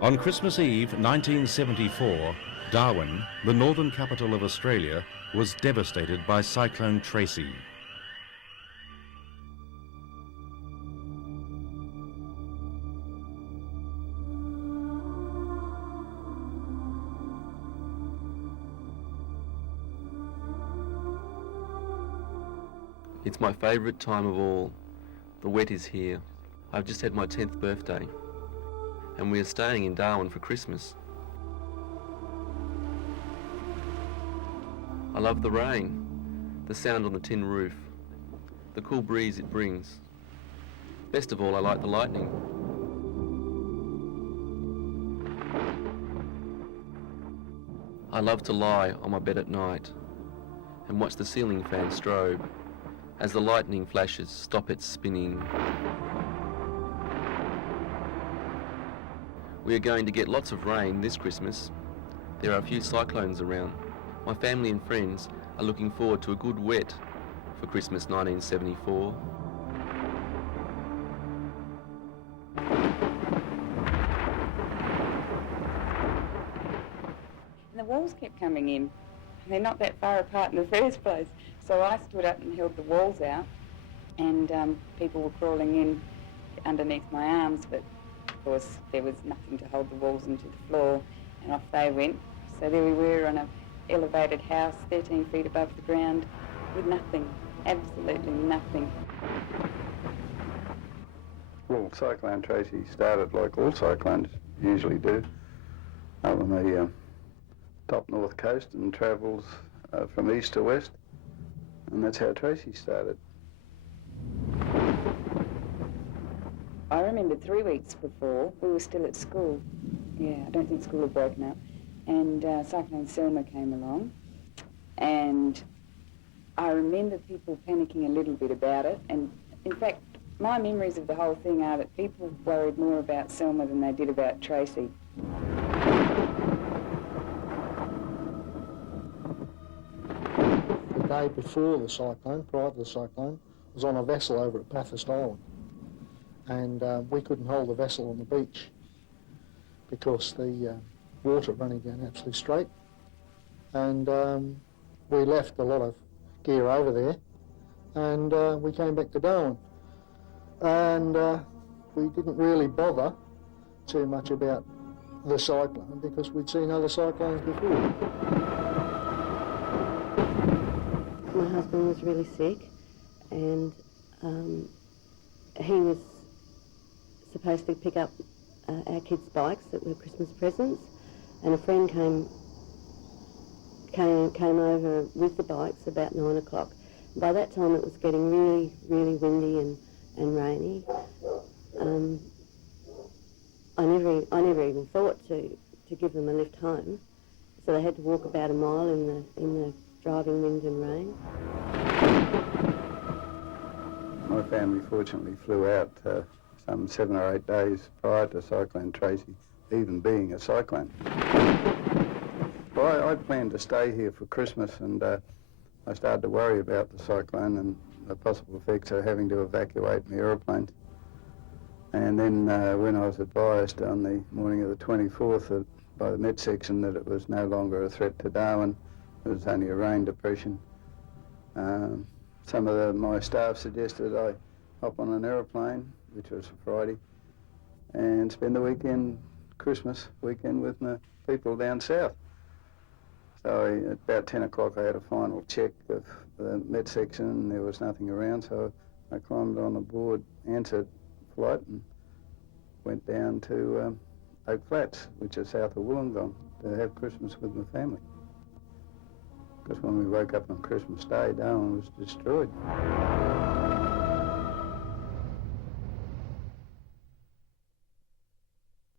On Christmas Eve 1974, Darwin, the northern capital of Australia, was devastated by Cyclone Tracy. It's my favourite time of all. The wet is here. I've just had my 10th birthday, and we are staying in Darwin for Christmas. I love the rain, the sound on the tin roof, the cool breeze it brings. Best of all, I like the lightning. I love to lie on my bed at night and watch the ceiling fan strobe as the lightning flashes stop its spinning. We are going to get lots of rain this Christmas. There are a few cyclones around. My family and friends are looking forward to a good wet for Christmas 1974. And the walls kept coming in. They're not that far apart in the first place. So I stood up and held the walls out, and people were crawling in underneath my arms, but of course there was nothing to hold the walls into the floor, and off they went. So there we were on an elevated house 13 feet above the ground with nothing, absolutely nothing. Well, Cyclone Tracy started like all cyclones usually do, up on the top north coast, and travels from east to west, and that's how Tracy started. I remember 3 weeks before, we were still at school. Yeah, I don't think school had broken up. And Cyclone Selma came along, and I remember people panicking a little bit about it. And in fact, my memories of the whole thing are that people worried more about Selma than they did about Tracy. The day before the cyclone, prior to the cyclone, I was on a vessel over at Bathurst Island, and we couldn't hold the vessel on the beach because the water running down absolutely straight, and we left a lot of gear over there, and we came back to Darwin, and we didn't really bother too much about the cyclone because we'd seen other cyclones before. My husband was really sick, and he was supposed to pick up our kids' bikes that were Christmas presents, and a friend came over with the bikes about 9 o'clock. By that time it was getting really, really windy and rainy. I never even thought to give them a lift home, so they had to walk about a mile in the driving wind and rain. My family fortunately flew out some 7 or 8 days prior to Cyclone Tracy even being a cyclone. Well, I planned to stay here for Christmas, and I started to worry about the cyclone and the possible effects of having to evacuate my aeroplanes. And then when I was advised on the morning of the 24th by the Met section that it was no longer a threat to Darwin, it was only a rain depression, some of my staff suggested I hop on an aeroplane, which was a Friday, and spend the weekend, Christmas weekend, with my people down south. So at about 10 o'clock I had a final check of the Met section, and there was nothing around, so I climbed on a board, answered flight, and went down to Oak Flats, which is south of Wollongong, to have Christmas with my family. Because when we woke up on Christmas Day, Darwin was destroyed.